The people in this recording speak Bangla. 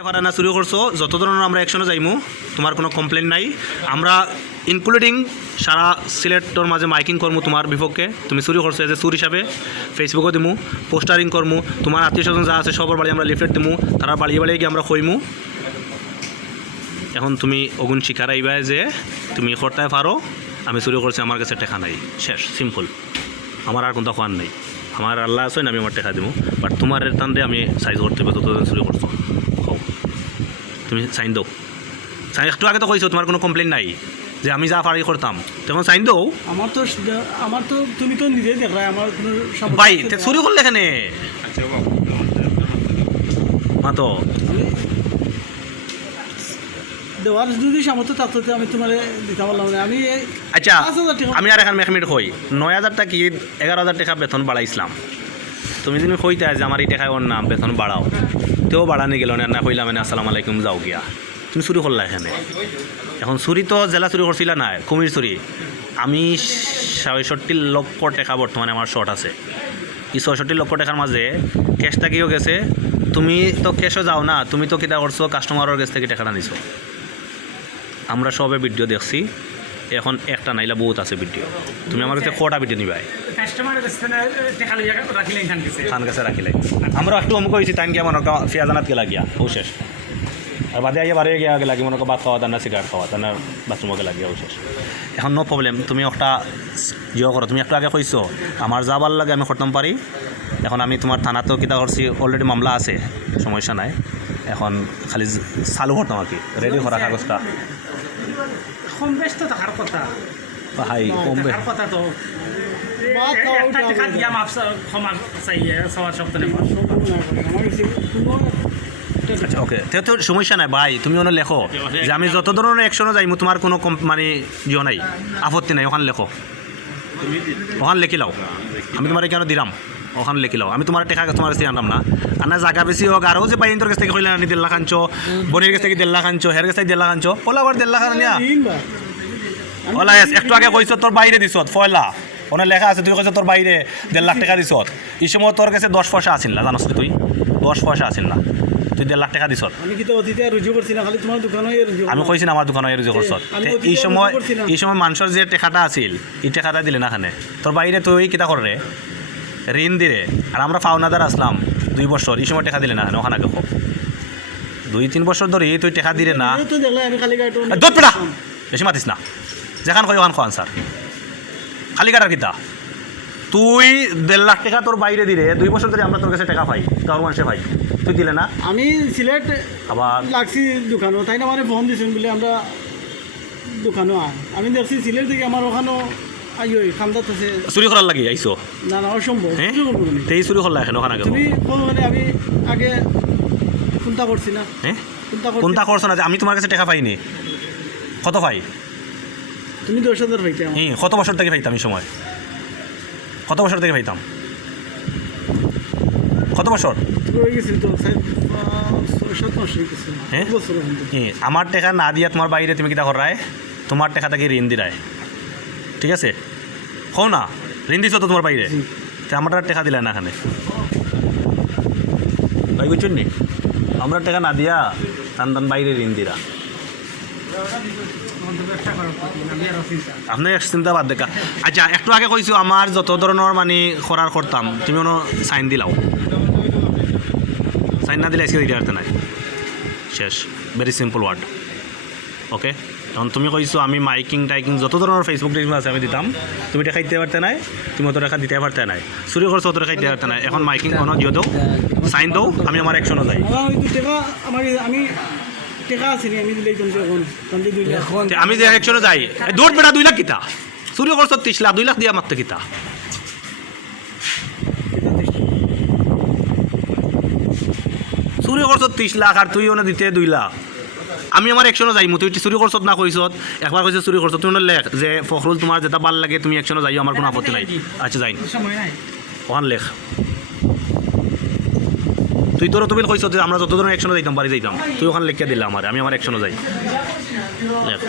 ফারানা শুরু করছো যত ধরনের আমরা একশনে যাইমু তোমার কোনো কমপ্লেন নাই আমরা ইনক্লুডিং সারা সিলেক্টর মাঝে মাইকিং করমু তোমার বিপক্ষে তুমি চুরি করছো এজ এ চুর হিসাবে ফেসবুকও দিমু পোস্টারিং করমু তোমার আত্মীয় স্বজন যা আছে সবার বাড়ি আমরা লিফলেট দিমু তারা বাড়িয়ে বাড়িয়ে গিয়ে আমরা কইমু এখন তুমি অগুন শিকার আইবা যে তুমি করতে পারো আমি চুরি করছি আমার কাছে টাকা নাই শেষ সিম্পল আমার আর কোনো দোকান নেই আমার আল্লাহ আছে না আমি আমার টাকা দিব বাট তোমার টানতে আমি সাইজ করতে হবে যতদিন চুরি করছো তুমি সাইন দাও সাইন একটু আগে তো কইছো তোমার কোনো কমপ্লেন নাই যে আমি যা পারি করতাম তখন সাইন দাও আমার তো তুমি তো নিজেই দেখলাই আমার কোনো ভাই চুরি করলে এখানে মা তো দেওয়ার যদি সামর্থ্য থাকতো আমি তোমার দিতে পারলাম না আমি আচ্ছা 5,000 টাকা আমি আর এখন মেহমিট হই 9,000 টাকা কি 11,000 টাকা বেতন বাড়াইছিলাম তুমি যদি কইতে যে আমার এই টাকায় ওর নাম বেতন বাড়াও তেও বাড়ানি গেল না কইলাম মানে আসসালামু আলাইকুম যাও গিয়া তুমি চুরি করলা এখানে এখন চুরি তো জেলা চুরি করছিলা না কুমির চুরি আমি 66 লক্ষ টাকা বর্তমানে আমার শর্ট আছে এই 66 লক্ষ টাকার মাঝে ক্যাশটা কিও গেছে তুমি তো ক্যাশও যাও না তুমি তো কিটা করছো কাস্টমারের কাছ থেকে টাকাটা নিছো আমরা সবে ভিডিও দেখছি এখন একটা নাইলা বহুত আছে ভিডিও তুমি আমার কাছে কটা ভিডিও নিবাই খান কাছে রাখিলে আমরা একটু অমুক হয়েছি টাইম গিয়া মনে ফিয়াজানাত গেলা গিয়া ও শেষ আর বাদে আইয়া বাড়ি গিয়া গেলা কি মনে ভাত খাওয়া দানা সিগারেট খাওয়া দানা বাথরুমে গেলা গিয়া ও শেষ এখন নো প্রবলেম তুমি একটা ইয়ে করো তুমি একটু আগে কইছো আমার যা ভাল লাগে আমি করতাম পারি এখন আমি তোমার থানাতেও কিতা করছি অলরেডি মামলা আছে সমস্যা নাই এখন খালি চালু করতাম আর কি রেডি করা কাগজটা কম বেশ তো থাকার কথা হাই কম থাকার কথা তো একটা টাকা দিয়া মাপ ক্ষমা চাইয়ে সবার সপ্তাহ নেব আচ্ছা ওকে তো সমস্যা নাই ভাই তুমি ওখানে লেখো যে আমি যত ধরনের অ্যাকশনও যাইমু তোমার কোনো মানে ইয়ে নাই আপত্তি নাই ওখানে লেখো ওখানে লেখি লাও আমি তোমার কেন দিলাম ওখানে লেখি লাও আমি তোমার টাকা তোমার কাছে আনলাম না আর না জায়গা বেশি হোক আরও যে বাইন তোর কাছ থেকে হইলে আনি 1.5 লাখ আনছো বোনের কাছ থেকে 1.5 লাখ আনছো হের কাছ থেকে 1.5 লাখ আনছো ওলা আবার 1.5 লাখ আনিয়া ওলা একটু আগে কইছো তোর বাইরে দিছ ফয়লা ওখানে লেখা আছে তুই কইছো তোর বাইরে 1.5 লাখ টাকা দিছ এই সময় তোর কাছে 10 পয়সা আসিল না জানোস তুই 10 পয়সা আসিল না তুই 1.5 লাখ টাকা দিছ আমি কি তো অতীতে রুজু করছি না খালি তোমার দোকানে রুজু আমি কইছি না আমার দোকানে রুজু করছ এই সময় মানুষের যে টাকাটা আছিল এই টাকাটা দিলে না খানে তোর বাইরে তুই কিতা করে ঋণ দিলে আর আমরা পাওনাদার আসলাম 2 বছর এই সময় টাকা দিলে না ওখানে আগে খুব 2-3 বছর ধরে তুই টাকা দিলে না তো দেখলে আমি খালি গাড়ি দৌড় পেটা বেশি মাতিস না যেখান কই ওখান খান স্যার খালি কাটার কিতা তুই 1.5 লাখ টাকা তোর বাইরে দিলে 2 বছর ধরে আমরা তোর কাছে টাকা পাই তোর মানুষে ভাই তুই দিলে না আমি সিলেট আবার লাগছি দোকানও তাই না মানে ফোন দিয়েছেন বলে আমরা দোকানও আমি দেখছি সিলেট থেকে আমার ওখানেও আইও খান্দাত আছে চুরি করার লাগে আইসো না না অসম্ভব হ্যাঁ চুরি করবো না। তেই চুরি করলা এখন ওখানে আগে তুমি মানে আমি আগে কোনটা করছি না হ্যাঁ কোনটা কোনটা করছো না যে আমি তোমার কাছে টাকা পাইনি কত পাই তুমি 10,000 পাইতে আমার কত বছর থেকে পাইতাম এই সময় কত বছর থেকে পাইতাম কত বছর হয়ে গেছিল তো 7 মাস হয়ে গেছে হ্যাঁ? বছর হলো। আমার টাকা না দিয়া তোমার বাইরে তুমি কিটা করায় তোমার টাকা থেকে ঋণ দিরায় ঠিক আছে হও না ঋণ দিছো তো তোমার বাইরে তা আমার টাকা দিলে না এখানে ভাই বুঝছেন নি আমরা টাকা না দিয়া টান টান বাইরে ঋণ দিরা আপনি চিন্তা বাদ দেখা আচ্ছা একটু আগে কইছো আমার যত ধরনের মানে করার করতাম তুমি কোনো সাইন দিলাও সাইন না দিলে আজকে দিতে পারতে নাই শেষ ভেরি সিম্পল ওয়ার্ড ওকে তখন তুমি কইছো আমি মাইকিং টাইকিং যত ধরনের ফেসবুক টিম আছে আমি দিতাম তুমি টাকা দিতে পারতে নাই তুমি অত টাকা দিতে পারতে নাই চুরি করছো অত টাকা দিতে পারতে নাই এখন মাইকিং কোনো দিয়ে দাও সাইন দাও আমি আমার অ্যাকশনও যাই আমার ওই টাকা আমি টাকা আছে নি আমি দিলেই তুমি এখন তুমি 2 লাখ আমি যে অ্যাকশনে যাই দৌড় বেটা 2 লাখ কিতা চুরি করছো 30 লাখ 2 লাখ দিয়া মারতে কিতা চুরি করছো 30 লাখ আর তুই ওনা দিতে 2 লাখ আমি আমার অ্যাকশনে যাই তুই চুরি করছ না কইছ একবার কইছ চুরি করছ তুই লেখ যে ফখরুল তোমার যেটা ভাল লাগে তুমি অ্যাকশনে যাইও আমার কোনো আপত্তি নাই আচ্ছা যাই সময় নাই ওখান লেখ তুই তোর তুমি কইছ যে আমরা যত ধরনের অ্যাকশনে যাইতাম বাড়ি যাইতাম তুই ওখানে লিখে দিলে আমি আমার অ্যাকশনে যাই লেখ